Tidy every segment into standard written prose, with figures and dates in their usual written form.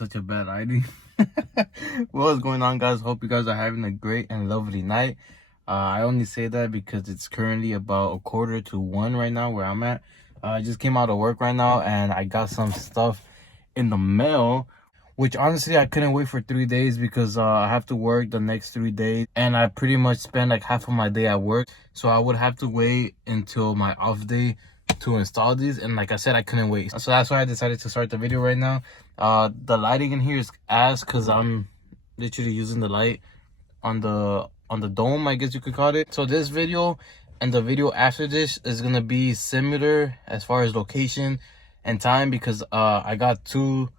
such a bad lighting. What is going on, guys? Hope you guys are having a great and lovely night. I only say that because it's currently about 1:45 right now where I'm at. I just came out of work right now and I got some stuff in the mail, which honestly I couldn't wait for 3 days because I have to work the next 3 days and I pretty much spend like half of my day at work, so I would have to wait until my off day to install these, and like I said, I couldn't wait, so that's why I decided to start the video right now. The lighting in here is ass because I'm literally using the light on the dome, I guess you could call it. So this video and the video after this is gonna be similar as far as location and time, because I got two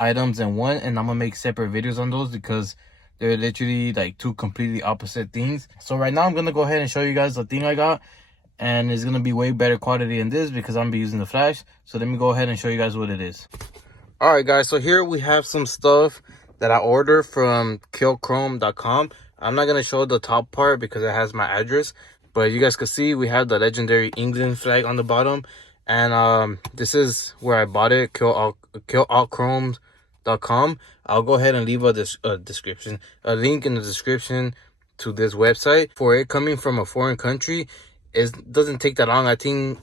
items in one and I'm gonna make separate videos on those because they're literally like two completely opposite things. So right now I'm gonna go ahead and show you guys the thing I got, and it's gonna be way better quality than this because I'm gonna be using the flash. So let me go ahead and show you guys what it is. All right, guys, so here we have some stuff that I ordered from killchrome.com. I'm not gonna show the top part because it has my address, but you guys can see we have the legendary England flag on the bottom, and this is where I bought it, killchrome.com. I'll go ahead and leave a link in the description to this website. For it coming from a foreign country, it doesn't take that long. I think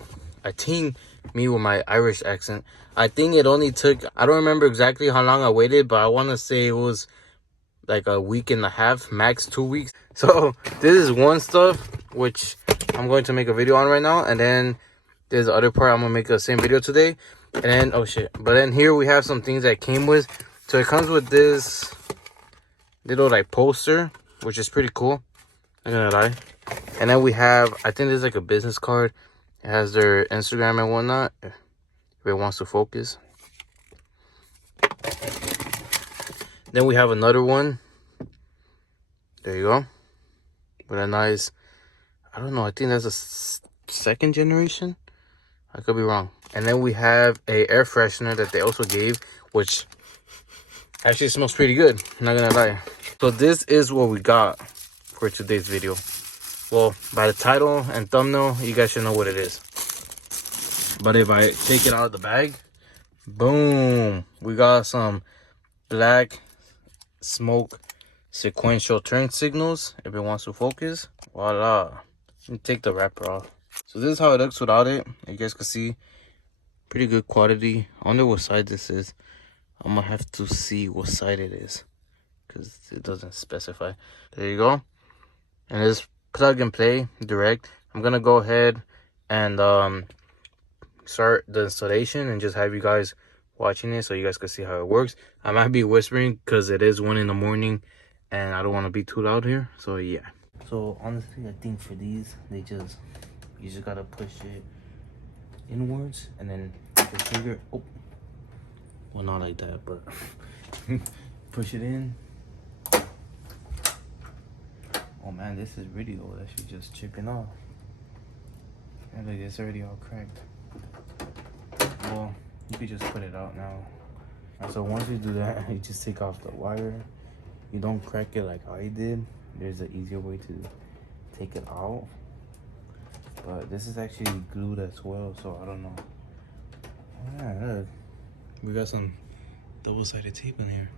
me with my Irish accent, I think it only took, I don't remember exactly how long I waited, but I want to say it was like a week and a half, max 2 weeks. So this is one stuff which I'm going to make a video on right now, and then there's the other part I'm gonna make the same video today. And then oh shit, but then here we have some things that came with. So it comes with this little like poster, which is pretty cool, I'm not gonna lie. And then we have, I think there's like a business card. It has their Instagram and whatnot, if it wants to focus. Then we have another one. There you go. With a nice, I don't know, I think that's a second generation. I could be wrong. And then we have a air freshener that they also gave, which actually smells pretty good, I'm not gonna lie. So this is what we got for today's video. Well, by the title and thumbnail, you guys should know what it is. But if I take it out of the bag, boom, we got some black smoke sequential turn signals, if it wants to focus. Voila. Let me take the wrapper off. So this is how it looks without it. You guys can see pretty good quality. I wonder what side this is. I'm gonna have to see what side it is because it doesn't specify. There you go. And it's plug and play direct. I'm gonna go ahead and start the installation and just have you guys watching it so you guys can see how it works. I might be whispering because it is 1 in the morning and I don't want to be too loud here, so yeah. So honestly, I think for these, you just gotta push it inwards and then the finger, oh, well, not like that, but push it in. Oh man, this is really old. That should just chipping off. And like it's already all cracked. Well, you could just put it out now. And so once you do that, you just take off the wire. You don't crack it like I did. There's an easier way to take it out. But this is actually glued as well, so I don't know. Yeah, look. We got some double-sided tape in here.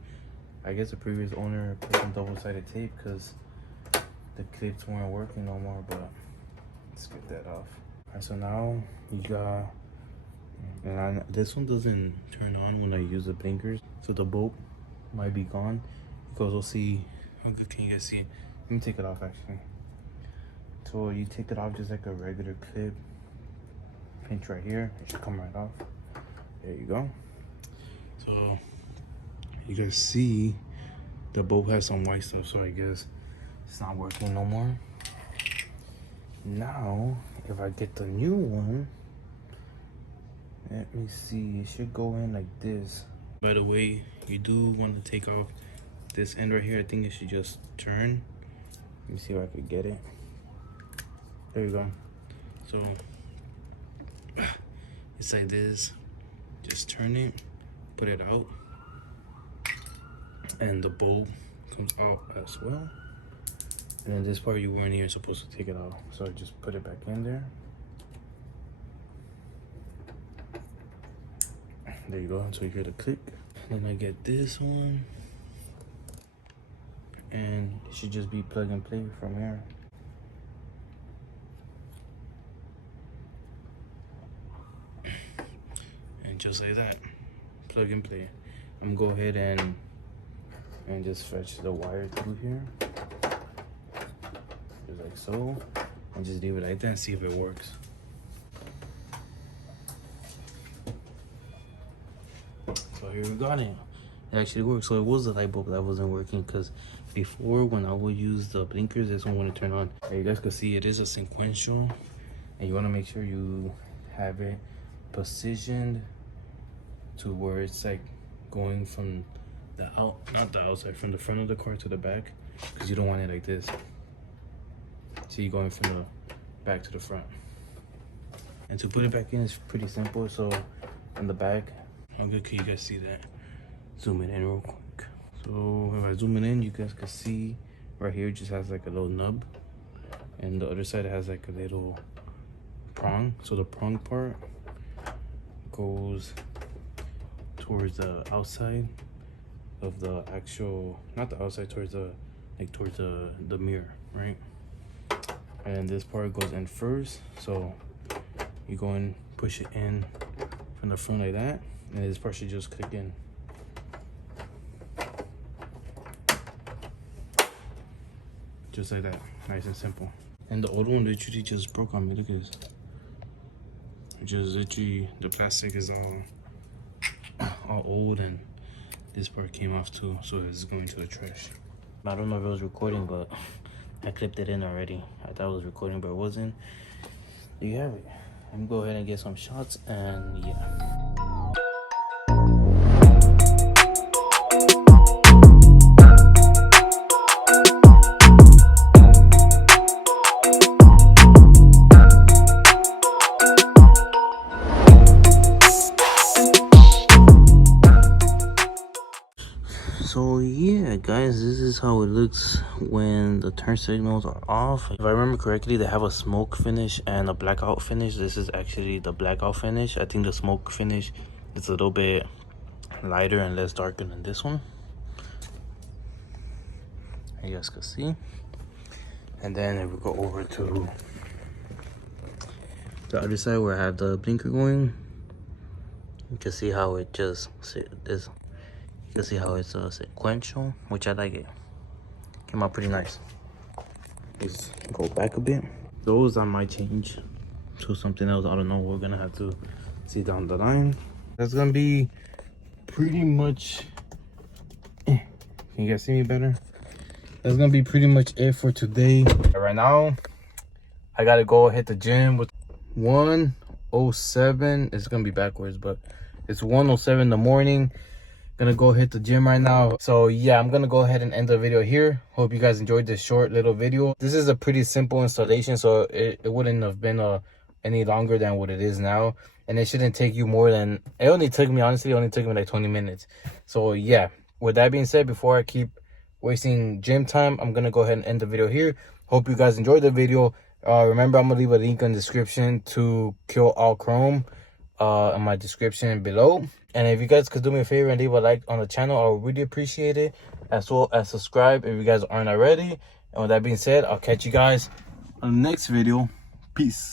I guess the previous owner put some double-sided tape because the clips weren't working no more, but let's get that off. Alright, so now you got, and this one doesn't turn on when I use the blinkers, so the bulb might be gone. Because we'll see, how good can you guys see? Let me take it off actually. So you take it off just like a regular clip. Pinch right here, it should come right off. There you go. So you guys see the bulb has some white stuff, so I guess it's not working no more. Now if I get the new one, let me see, it should go in like this. By the way, you do want to take off this end right here. I think it should just turn. Let me see if I could get it. There you go. So it's like this. Just turn it, put it out, and the bulb comes out as well. And then this part you weren't even supposed to take it out, so I just put it back in there. There you go. So you hear the click. Then I get this one, and it should just be plug and play from here. And just like that, plug and play. I'm gonna go ahead and just fetch the wire through here, just like so, and just leave it like that and see if it works. So here we got it. It actually works. So it was the light bulb that wasn't working, because before, when I would use the blinkers, this one wouldn't turn on. You guys can see it is a sequential, and you want to make sure you have it positioned to where it's like going from the not the outside, from the front of the car to the back, because you don't want it like this. See, you're going from the back to the front. And to put it back in is pretty simple. So on the back, how good can you guys see that? Zoom it in real quick. So if I zoom it in, you guys can see right here it just has like a little nub, and the other side it has like a little prong. So the prong part goes towards the outside of the actual, not the outside, towards the towards the mirror, right? And then this part goes in first, so you go and push it in from the front like that, and this part should just click in. Just like that, nice and simple. And the old one literally just broke on me. Look at this. It just literally, the plastic is all old, and this part came off too, so it's going to the trash. I don't know if it was recording, but I clipped it in already. I thought it was recording, but it wasn't. There you have it. I'm gonna go ahead and get some shots, and yeah. So yeah guys, this is how it looks when the turn signals are off. If I remember correctly, they have a smoke finish and a blackout finish. This is actually the blackout finish. I think the smoke finish is a little bit lighter and less darker than this one, you guys can see. And then if we go over to the other side where I have the blinker going, you can see how it just is. You can see how it's a sequential, which I like it. Came out pretty nice. Let's go back a bit. Those I might change to something else. I don't know. We're gonna have to see down the line. That's gonna be pretty much Can you guys see me better? That's gonna be pretty much it for today. Right now, I gotta go hit the gym with 1:07. It's gonna be backwards, but it's 1:07 in the morning. Gonna go hit the gym right now. So yeah, I'm gonna go ahead and end the video here. Hope you guys enjoyed this short little video. This is a pretty simple installation, so it wouldn't have been any longer than what it is now, and it shouldn't take you more than, it only took me, honestly, it only took me like 20 minutes. So yeah, with that being said, before I keep wasting gym time, I'm gonna go ahead and end the video here. Hope you guys enjoyed the video. Remember, I'm gonna leave a link in the description to Kill All Chrome in my description below. And if you guys could do me a favor and leave a like on the channel, I would really appreciate it, as well as subscribe if you guys aren't already. And with that being said, I'll catch you guys on the next video. Peace.